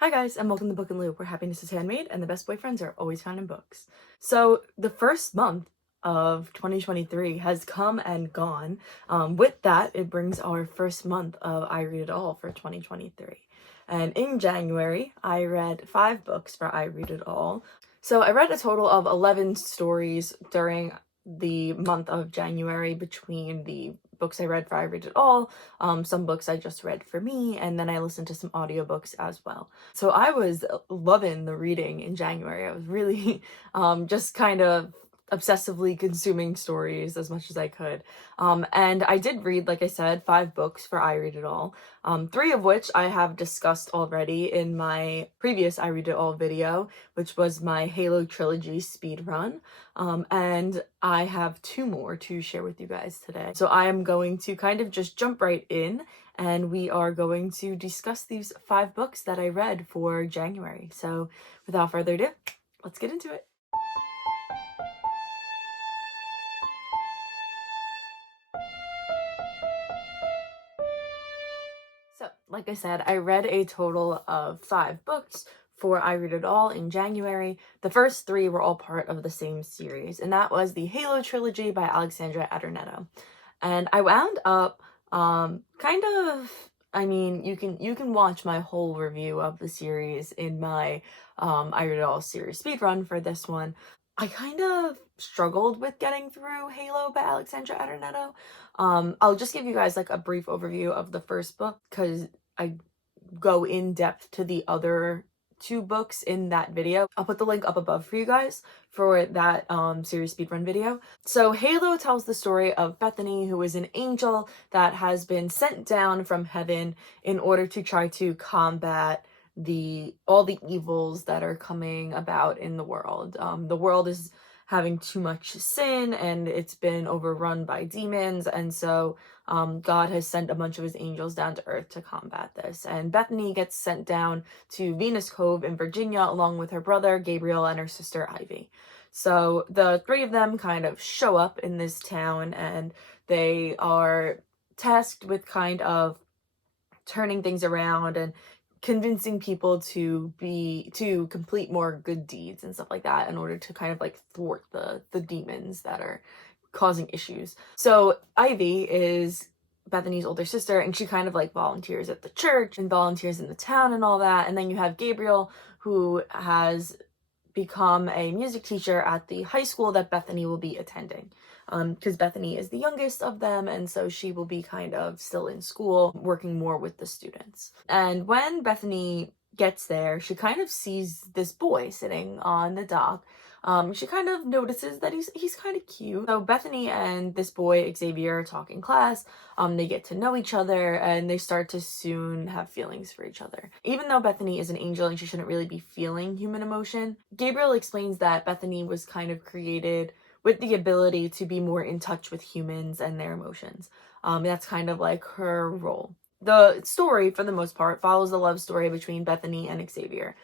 Hi guys, and welcome to Book and Loop, where happiness is handmade and the best boyfriends are always found in books. So the first month of 2023 has come and gone. With that, it brings our first month of I Read It All for 2023. And in January, I read 5 books for I Read It All. So I read a total of 11 stories during the month of January between the books I read for I Read It All, some books I just read for me, and then I listened to some audiobooks as well. So I was loving the reading in January. I was really just kind of obsessively consuming stories as much as I could. And I did read, like I said, 5 books for I Read It All, 3 of which I have discussed already in my previous I Read It All video, which was my Halo trilogy speed run. And I have 2 more to share with you guys today. So I am going to kind of just jump right in, and we are going to discuss these 5 books that I read for January. So without further ado, let's get into it. So, like I said, I read a total of 5 books for I Read It All in January. The first 3 were all part of the same series, and that was the Halo trilogy by Alexandra Adornetto. And I wound up kind of, I mean, you can watch my whole review of the series in my I Read It All series speedrun for this one. I kind of struggled with getting through Halo by Alexandra Adornetto. I'll just give you guys like a brief overview of the first book because I go in depth to the other 2 books in that video. I'll put the link up above for you guys for that series speedrun video. So Halo tells the story of Bethany, who is an angel that has been sent down from heaven in order to try to combat all the evils that are coming about in the world. The world is having too much sin and it's been overrun by demons, and so God has sent a bunch of his angels down to earth to combat this. And Bethany gets sent down to Venus Cove in Virginia along with her brother Gabriel and her sister Ivy. So the 3 of them kind of show up in this town, and they are tasked with kind of turning things around and convincing people to complete more good deeds and stuff like that in order to kind of like thwart the demons that are causing issues. So Ivy is Bethany's older sister, and she kind of like volunteers at the church and volunteers in the town and all that. And then you have Gabriel, who has become a music teacher at the high school that Bethany will be attending. Because Bethany is the youngest of them, and so she will be kind of still in school, working more with the students. And when Bethany gets there, she kind of sees this boy sitting on the dock. She kind of notices that he's kind of cute. So Bethany and this boy Xavier talk in class. They get to know each other, and they start to soon have feelings for each other. Even though Bethany is an angel and she shouldn't really be feeling human emotion, Gabriel explains that Bethany was kind of created with the ability to be more in touch with humans and their emotions. That's kind of like her role. The story, for the most part, follows the love story between Bethany and Xavier.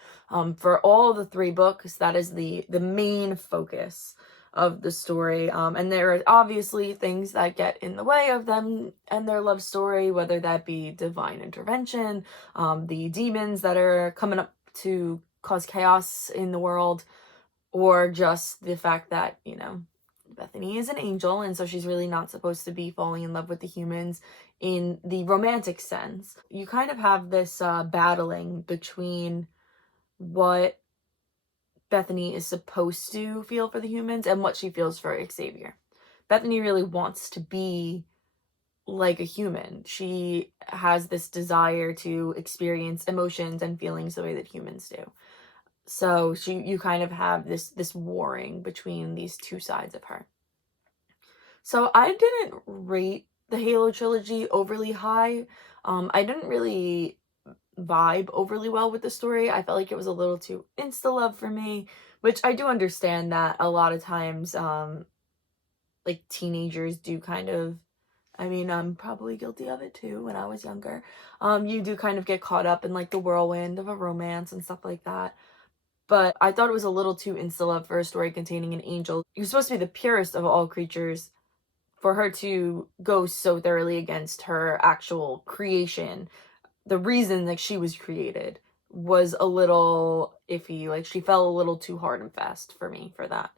For all the 3 books, that is the main focus of the story. And there are obviously things that get in the way of them and their love story, whether that be divine intervention, the demons that are coming up to cause chaos in the world, or just the fact that, Bethany is an angel, and so she's really not supposed to be falling in love with the humans in the romantic sense. You kind of have this battling between what Bethany is supposed to feel for the humans and what she feels for Xavier. Bethany really wants to be like a human. She has this desire to experience emotions and feelings the way that humans do. So you kind of have this warring between these 2 sides of her. So I didn't rate the Halo trilogy overly high. I didn't really vibe overly well with the story. I felt like it was a little too insta-love for me, which I do understand that a lot of times, like teenagers do kind of, I mean, I'm probably guilty of it too when I was younger. You do kind of get caught up in like the whirlwind of a romance and stuff like that. But I thought it was a little too insta-love for a story containing an angel. You're supposed to be the purest of all creatures. For her to go so thoroughly against her actual creation, the reason that she was created, was a little iffy. Like, she fell a little too hard and fast for me for that.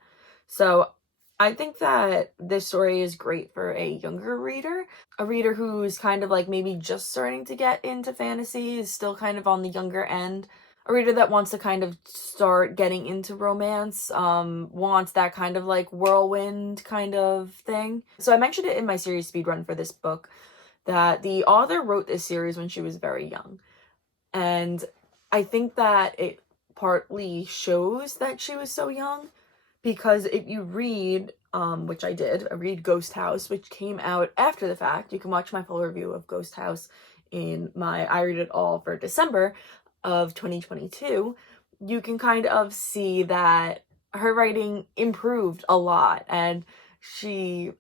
So I think that this story is great for a younger reader, a reader who's kind of like maybe just starting to get into fantasy, is still kind of on the younger end, a reader that wants to kind of start getting into romance, wants that kind of like whirlwind kind of thing. So I mentioned it in my series speedrun for this book that the author wrote this series when she was very young. And I think that it partly shows that she was so young, because if you read, which I did, I read Ghost House, which came out after the fact. You can watch my full review of Ghost House in my I Read It All for December of 2022. You can kind of see that her writing improved a lot, and she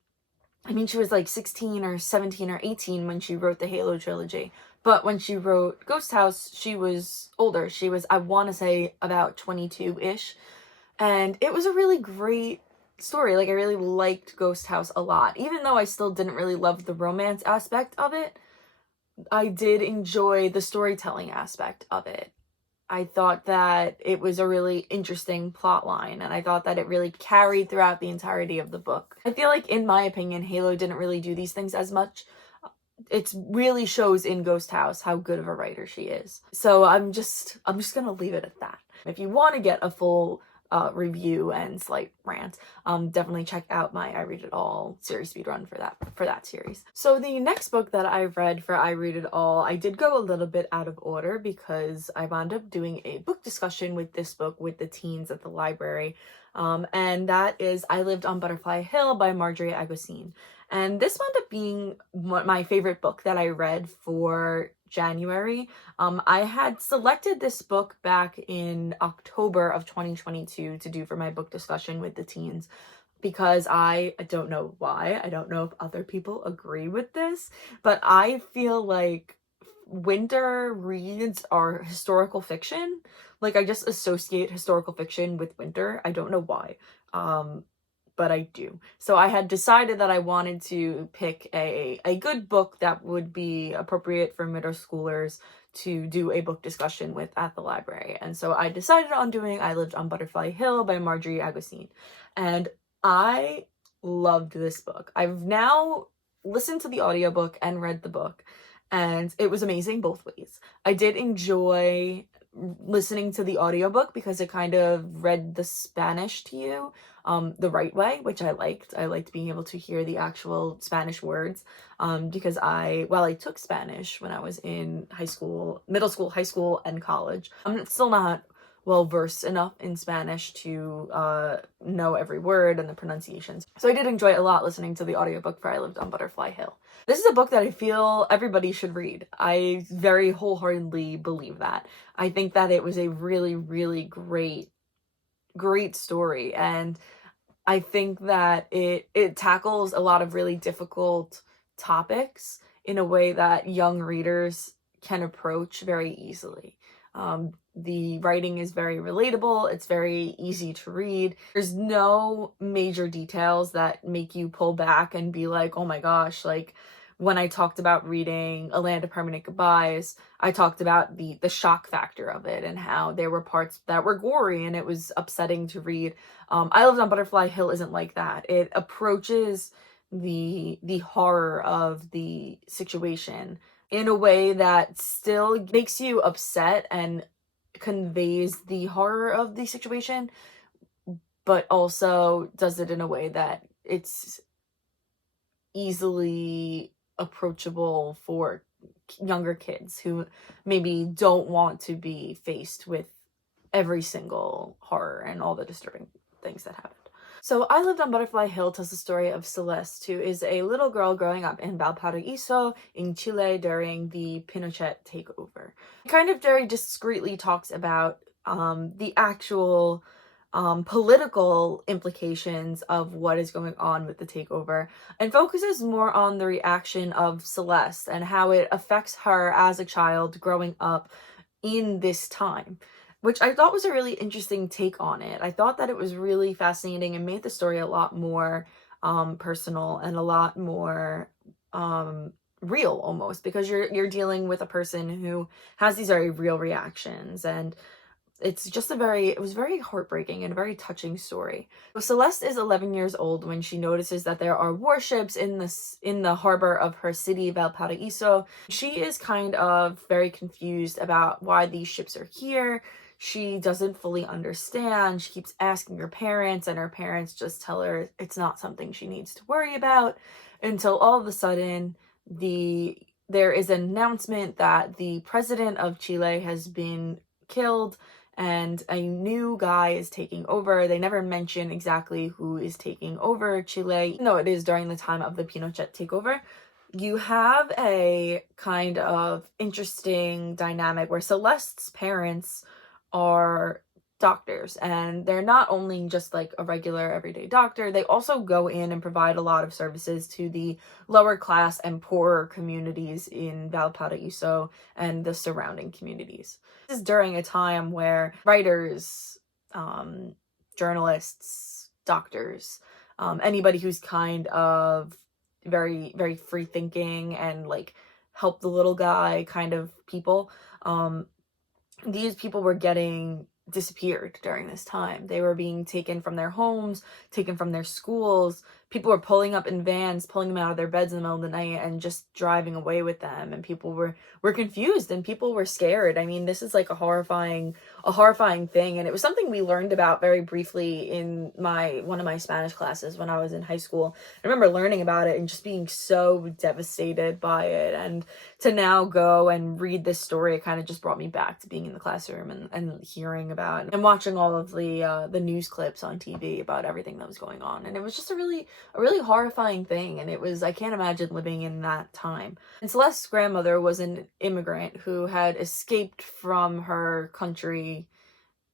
was like 16 or 17 or 18 when she wrote the Halo trilogy. But when she wrote Ghost House, she was older. She was, I want to say, about 22-ish. And it was a really great story. Like, I really liked Ghost House a lot. Even though I still didn't really love the romance aspect of it, I did enjoy the storytelling aspect of it. I thought that it was a really interesting plot line, and I thought that it really carried throughout the entirety of the book. I feel like, in my opinion, Halo didn't really do these things as much. It really shows in Ghost House how good of a writer she is. So I'm just gonna leave it at that. If you want to get a full review and slight rant, definitely check out my I Read It All series speedrun for that series. So the next book that I read for I Read It All, I did go a little bit out of order because I wound up doing a book discussion with this book with the teens at the library, and that is I Lived on Butterfly Hill by Marjorie Agosín. And this wound up being my favorite book that I read for January. I had selected this book back in October of 2022 to do for my book discussion with the teens, because I don't know why. I don't know if other people agree with this, but I feel like winter reads are historical fiction. Like, I just associate historical fiction with winter. I don't know why. But I do. So I had decided that I wanted to pick a good book that would be appropriate for middle schoolers to do a book discussion with at the library. And so I decided on doing I Lived on Butterfly Hill by Marjorie Agosín. And I loved this book. I've now listened to the audiobook and read the book, and it was amazing both ways. I did enjoy listening to the audiobook because it kind of read the Spanish to you the right way, which I liked. I liked being able to hear the actual Spanish words, because while I took Spanish when I was in middle school, high school, and college, I'm still not well versed enough in Spanish to know every word and the pronunciations. So I did enjoy a lot listening to the audiobook for I Lived on Butterfly Hill. This is a book that I feel everybody should read. I very wholeheartedly believe that. I think that it was a really, really great story, and I think that it tackles a lot of really difficult topics in a way that young readers can approach very easily. The writing is very relatable. It's very easy to read. There's no major details that make you pull back and be like, oh my gosh, like when I talked about reading A Land of Permanent Goodbyes, I talked about the shock factor of it and how there were parts that were gory and it was upsetting to read. I Lived on Butterfly Hill isn't like that. It approaches the horror of the situation in a way that still makes you upset and conveys the horror of the situation, but also does it in a way that it's easily approachable for younger kids who maybe don't want to be faced with every single horror and all the disturbing things that happened. So I Lived on Butterfly Hill tells the story of Celeste, who is a little girl growing up in Valparaiso in Chile during the Pinochet takeover. It kind of very discreetly talks about the actual political implications of what is going on with the takeover, and focuses more on the reaction of Celeste and how it affects her as a child growing up in this time, which I thought was a really interesting take on it. I thought that it was really fascinating and made the story a lot more personal and a lot more real almost, because you're dealing with a person who has these very real reactions, and it was very heartbreaking and a very touching story. So Celeste is 11 years old when she notices that there are warships in the harbor of her city, Valparaiso. She is kind of very confused about why these ships are here. She doesn't fully understand. She keeps asking her parents, and her parents just tell her it's not something she needs to worry about, until all of a sudden there is an announcement that the president of Chile has been killed and a new guy is taking over. They never mention exactly who is taking over Chile, even though it is during the time of the Pinochet takeover. You have a kind of interesting dynamic where Celeste's parents are doctors, and they're not only just like a regular everyday doctor, they also go in and provide a lot of services to the lower class and poorer communities in Valparaiso and the surrounding communities. This is during a time where writers, journalists, doctors, anybody who's kind of very, very free thinking and like help the little guy kind of people, these people were getting disappeared during this time. They were being taken from their homes, taken from their schools. People were pulling up in vans, pulling them out of their beds in the middle of the night and just driving away with them. And people were confused and people were scared. I mean, this is like a horrifying thing. And it was something we learned about very briefly in one of my Spanish classes when I was in high school. I remember learning about it and just being so devastated by it. And to now go and read this story, it kind of just brought me back to being in the classroom and hearing about and watching all of the news clips on TV about everything that was going on. And it was just a really horrifying thing. And I can't imagine living in that time. And Celeste's grandmother was an immigrant who had escaped from her country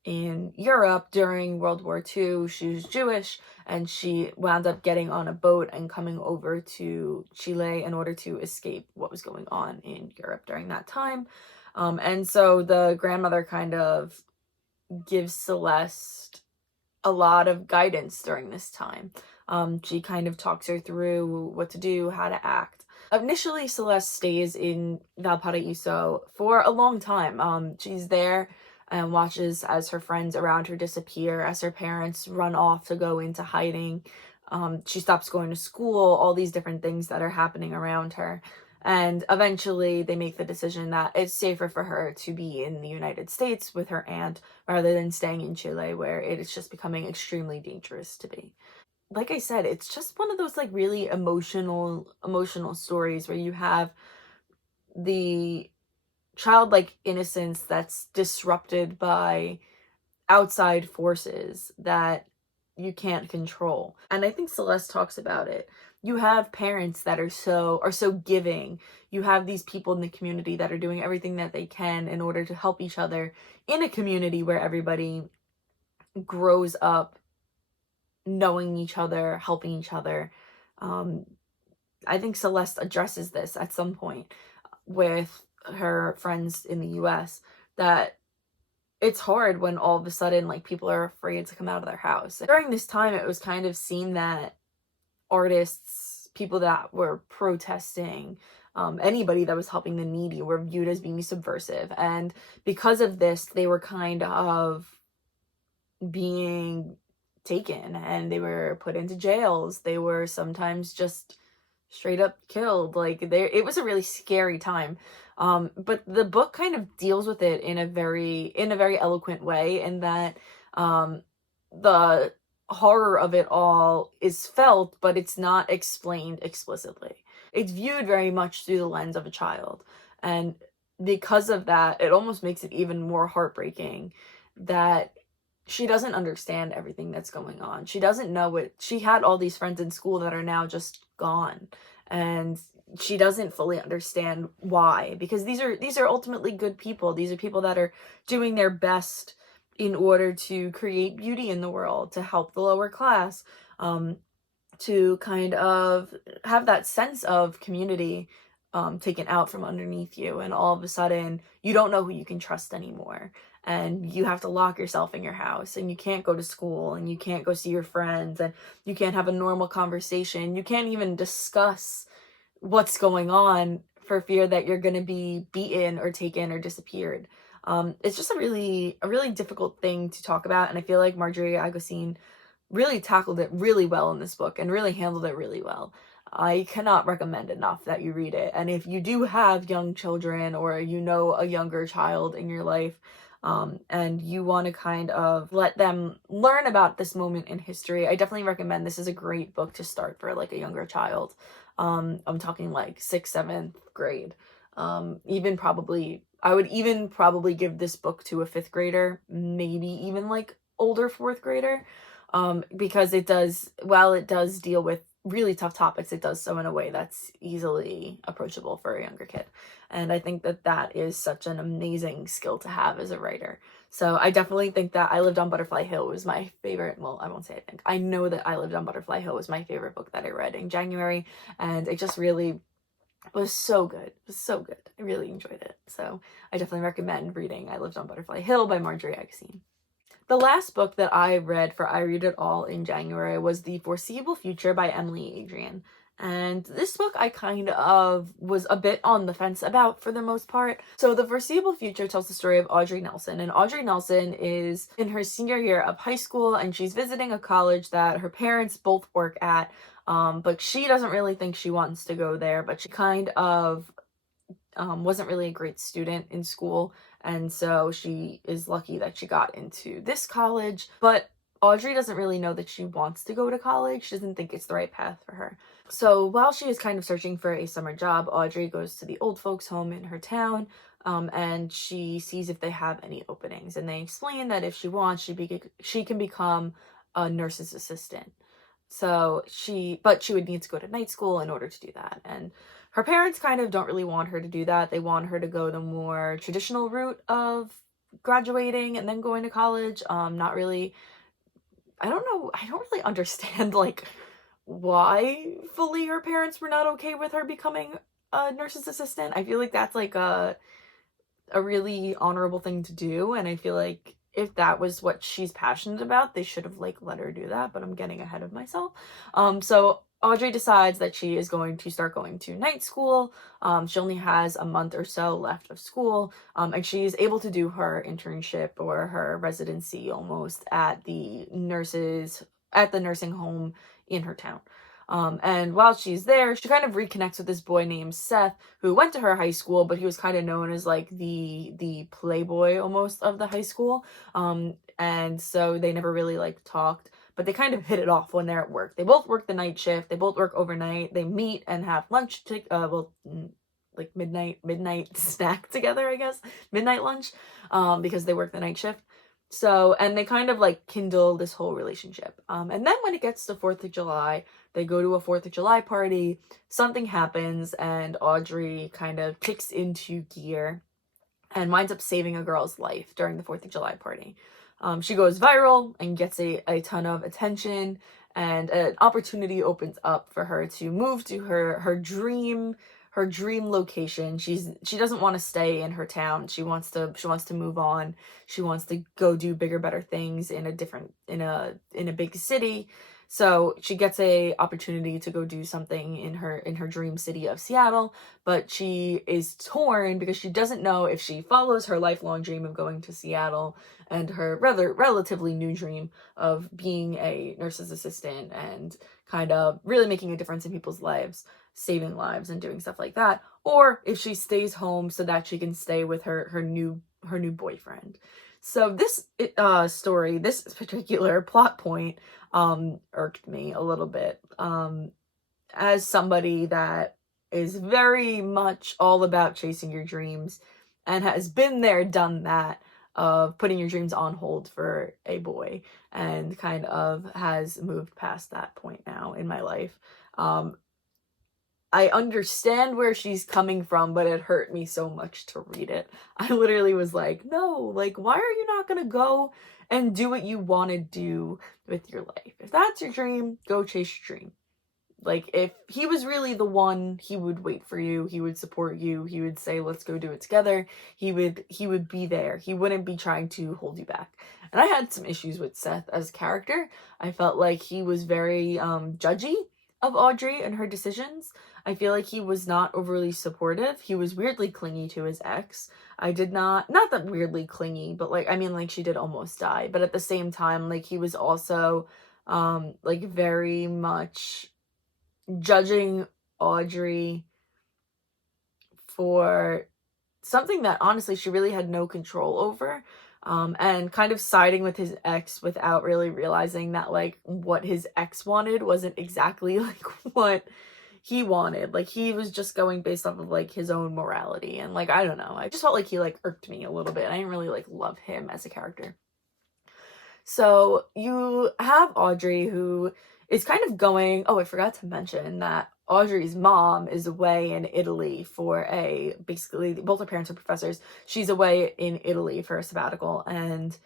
in Europe during World War II. She was Jewish, and she wound up getting on a boat and coming over to Chile in order to escape what was going on in Europe during that time. And so the grandmother kind of gives Celeste a lot of guidance during this time. She kind of talks her through what to do, how to act. Initially, Celeste stays in Valparaiso for a long time. She's there and watches as her friends around her disappear, as her parents run off to go into hiding. She stops going to school, all these different things that are happening around her. And eventually they make the decision that it's safer for her to be in the United States with her aunt rather than staying in Chile, where it is just becoming extremely dangerous to be. Like I said, it's just one of those like really emotional stories where you have the childlike innocence that's disrupted by outside forces that you can't control. And I think Celeste talks about it. You have parents that are so giving. You have these people in the community that are doing everything that they can in order to help each other in a community where everybody grows up knowing each other, helping each other. I think Celeste addresses this at some point with her friends in the US, that it's hard when all of a sudden like people are afraid to come out of their house. During this time, it was kind of seen that artists, people that were protesting, anybody that was helping the needy were viewed as being subversive. And because of this, they were kind of being taken and they were put into jails. They were sometimes just straight up killed. It was a really scary time. But the book kind of deals with it in a very eloquent way, in that the horror of it all is felt, but it's not explained explicitly. It's viewed very much through the lens of a child. And because of that, it almost makes it even more heartbreaking that she doesn't understand everything that's going on. She doesn't know it. She had all these friends in school that are now just gone. And she doesn't fully understand why, because these are ultimately good people. These are people that are doing their best in order to create beauty in the world, to help the lower class, to kind of have that sense of community taken out from underneath you. And all of a sudden, you don't know who you can trust anymore. And you have to lock yourself in your house, and you can't go to school, and you can't go see your friends, and you can't have a normal conversation. You can't even discuss what's going on for fear that you're going to be beaten or taken or disappeared. It's just a really difficult thing to talk about, and I feel like Marjorie Agosín really tackled it really well in this book and really handled it really well. I cannot recommend enough that you read it. And if you do have young children, or you know a younger child in your life, and you want to kind of let them learn about this moment in history, I definitely recommend this is a great book to start for like a younger child. I'm talking like 6th, 7th grade. Even probably, I would even probably give this book to a 5th grader, maybe even like older 4th grader. Because it does, while it does deal with really tough topics, it does so in a way that's easily approachable for a younger kid. And I think that that is such an amazing skill to have as a writer. So I definitely think that I Lived on Butterfly Hill was my favorite. Well, I won't say I think. I know that I Lived on Butterfly Hill was my favorite book that I read in January. And it just really was so good. It was so good. I really enjoyed it. So I definitely recommend reading I Lived on Butterfly Hill by Marjorie Agosín. The last book that I read for I Read It All in January was The Foreseeable Future by Emily Adrian. And this book I kind of was a bit on the fence about for the most part. So The Foreseeable Future tells the story of Audrey Nelson. And Audrey Nelson is in her senior year of high school, and she's visiting a college that her parents both work at. But she doesn't really think she wants to go there, but she kind of wasn't really a great student in school, and so she is lucky that she got into this college. But Audrey doesn't really know that she wants to go to college. She doesn't think it's the right path for her. So while she is kind of searching for a summer job, Audrey goes to the old folks home in her town, and she sees if they have any openings, and they explain that if she wants, she can become a nurse's assistant. So but she would need to go to night school in order to do that. And her parents kind of don't really want her to do that. They want her to go the more traditional route of graduating and then going to college. Not really, I don't know, I don't really understand like why fully her parents were not okay with her becoming a nurse's assistant. I feel like that's like a really honorable thing to do, and I feel like if that was what she's passionate about, they should have like let her do that, but I'm getting ahead of myself. So Audrey decides that she is going to start going to night school. She only has a month or so left of school, and she's able to do her internship or her residency almost at the nursing home in her town. And while she's there, she kind of reconnects with this boy named Seth, who went to her high school, but he was kind of known as like the playboy almost of the high school. And so they never really like talked, but they kind of hit it off when they're at work. They both work the night shift. They both work overnight. They meet and have lunch like midnight snack together, I guess. Midnight lunch, because they work the night shift. So, and they kind of like kindle this whole relationship. And then when it gets to 4th of July, they go to a 4th of July party, something happens, and Audrey kind of kicks into gear and winds up saving a girl's life during the 4th of July party. She goes viral and gets a ton of attention, and an opportunity opens up for her to move to her dream location. She doesn't want to stay in her town. She wants to move on. She wants to go do bigger, better things in a big city. So she gets a opportunity to go do something in her dream city of Seattle, but she is torn because she doesn't know if she follows her lifelong dream of going to Seattle and her rather relatively new dream of being a nurse's assistant and kind of really making a difference in people's lives, saving lives and doing stuff like that, or if she stays home so that she can stay with her new boyfriend. So this story, this particular plot point, irked me a little bit. As somebody that is very much all about chasing your dreams and has been there, done that, of putting your dreams on hold for a boy, and kind of has moved past that point now in my life. I understand where she's coming from, but it hurt me so much to read it. I literally was like, no, like, why are you not gonna go and do what you want to do with your life? If that's your dream, go chase your dream. Like, if he was really the one, he would wait for you, he would support you, he would say, let's go do it together. He would be there. He wouldn't be trying to hold you back. And I had some issues with Seth as a character. I felt like he was very judgy of Audrey and her decisions. I feel like he was not overly supportive. He was weirdly clingy to his ex. I did not that weirdly clingy, but like, I mean, like, she did almost die, but at the same time, like, he was also like very much judging Audrey for something that honestly she really had no control over, and kind of siding with his ex without really realizing that like what his ex wanted wasn't exactly like what he wanted. Like, he was just going based off of like his own morality, and like, I don't know, I just felt like he like irked me a little bit. I didn't really like love him as a character. So you have Audrey, who is kind of going, oh, I forgot to mention that Audrey's mom is away in Italy for basically, both her parents are professors. She's away in Italy for a sabbatical, and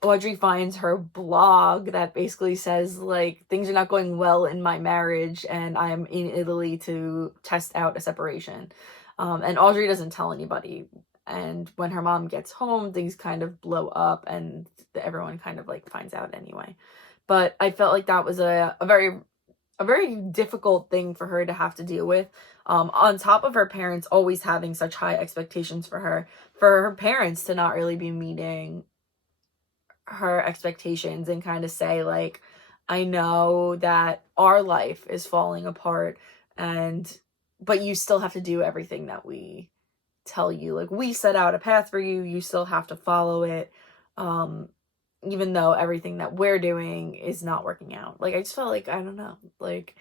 Audrey finds her blog that basically says, like, things are not going well in my marriage, and I'm in Italy to test out a separation. And Audrey doesn't tell anybody. And when her mom gets home, things kind of blow up, and everyone kind of, like, finds out anyway. But I felt like that was a very difficult thing for her to have to deal with. On top of her parents always having such high expectations for her parents to not really be meeting her expectations and kind of say, like, I know that our life is falling apart, but you still have to do everything that we tell you. Like, we set out a path for you, you still have to follow it, even though everything that we're doing is not working out. Like, I just felt like, I don't know, like,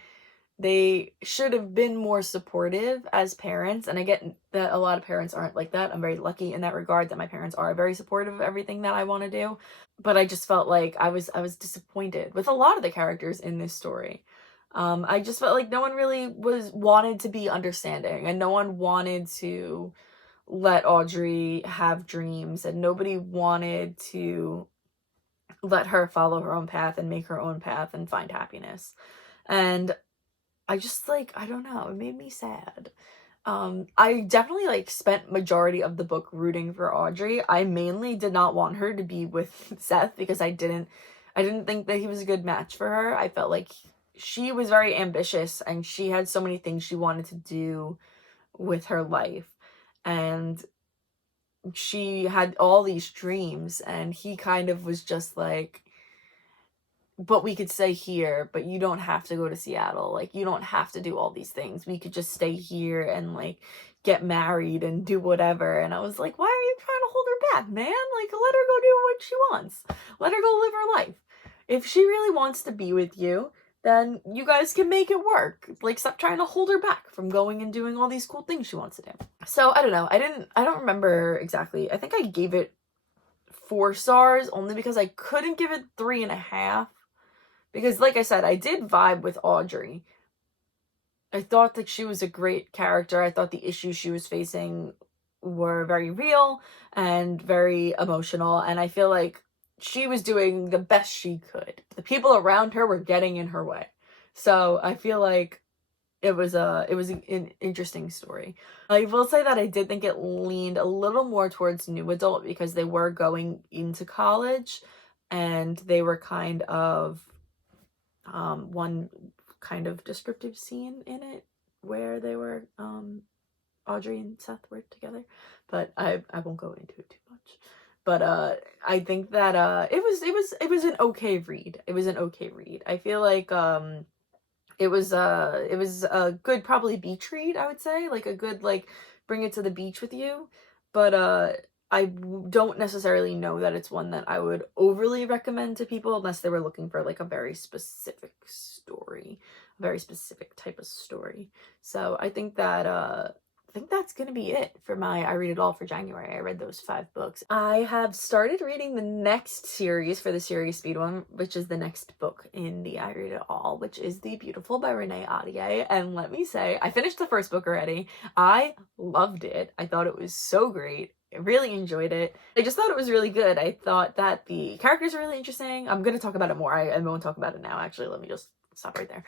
they should have been more supportive as parents. And I get that a lot of parents aren't like that. I'm very lucky in that regard that my parents are very supportive of everything that I want to do. But I just felt like I was disappointed with a lot of the characters in this story. I just felt like no one really wanted to be understanding, and no one wanted to let Audrey have dreams, and nobody wanted to let her follow her own path and make her own path and find happiness. And I just, like, I don't know, it made me sad. I definitely, like, spent majority of the book rooting for Audrey. I mainly did not want her to be with Seth because I didn't think that he was a good match for her. I felt like she was very ambitious, and she had so many things she wanted to do with her life. And she had all these dreams, and he kind of was just like, but we could stay here, but you don't have to go to Seattle. Like, you don't have to do all these things. We could just stay here and, like, get married and do whatever. And I was like, why are you trying to hold her back, man? Like, let her go do what she wants. Let her go live her life. If she really wants to be with you, then you guys can make it work. Like, stop trying to hold her back from going and doing all these cool things she wants to do. So, I don't know. I don't remember exactly. I think I gave it 4 stars only because I couldn't give it 3.5. Because, like I said, I did vibe with Audrey. I thought that she was a great character. I thought the issues she was facing were very real and very emotional. And I feel like she was doing the best she could. The people around her were getting in her way. So I feel like it was an interesting story. I will say that I did think it leaned a little more towards new adult because they were going into college, and they were kind of one kind of descriptive scene in it where they were Audrey and Seth were together, but I won't go into it too much. But I think that it was an okay read. It was an okay read. I feel like it was a good probably beach read, I would say, like a good, like, bring it to the beach with you. But I don't necessarily know that it's one that I would overly recommend to people unless they were looking for, like, a very specific story, a very specific type of story. So I think that's gonna be it for my I Read It All for January. I read those 5 books. I have started reading the next series for the Series Speed one, which is the next book in the I Read It All, which is The Beautiful by Renee Ahdieh. And let me say, I finished the first book already. I loved it. I thought it was so great. I really enjoyed it. I just thought it was really good. I thought that the characters are really interesting. I'm going to talk about it more. I won't talk about it now, actually. Let me just stop right there.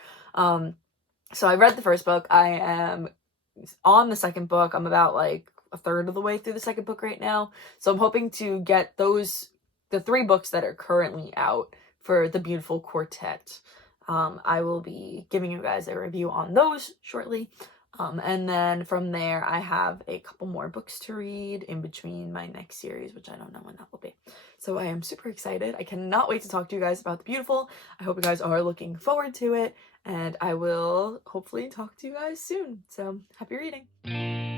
So I read the first book. I am on the second book. I'm about, like, a third of the way through the second book right now. So I'm hoping to get the 3 books that are currently out for the Beautiful Quartet I will be giving you guys a review on those shortly. And then from there, I have a couple more books to read in between my next series, which I don't know when that will be. So I am super excited. I cannot wait to talk to you guys about The Beautiful. I hope you guys are looking forward to it, and I will hopefully talk to you guys soon. So happy reading!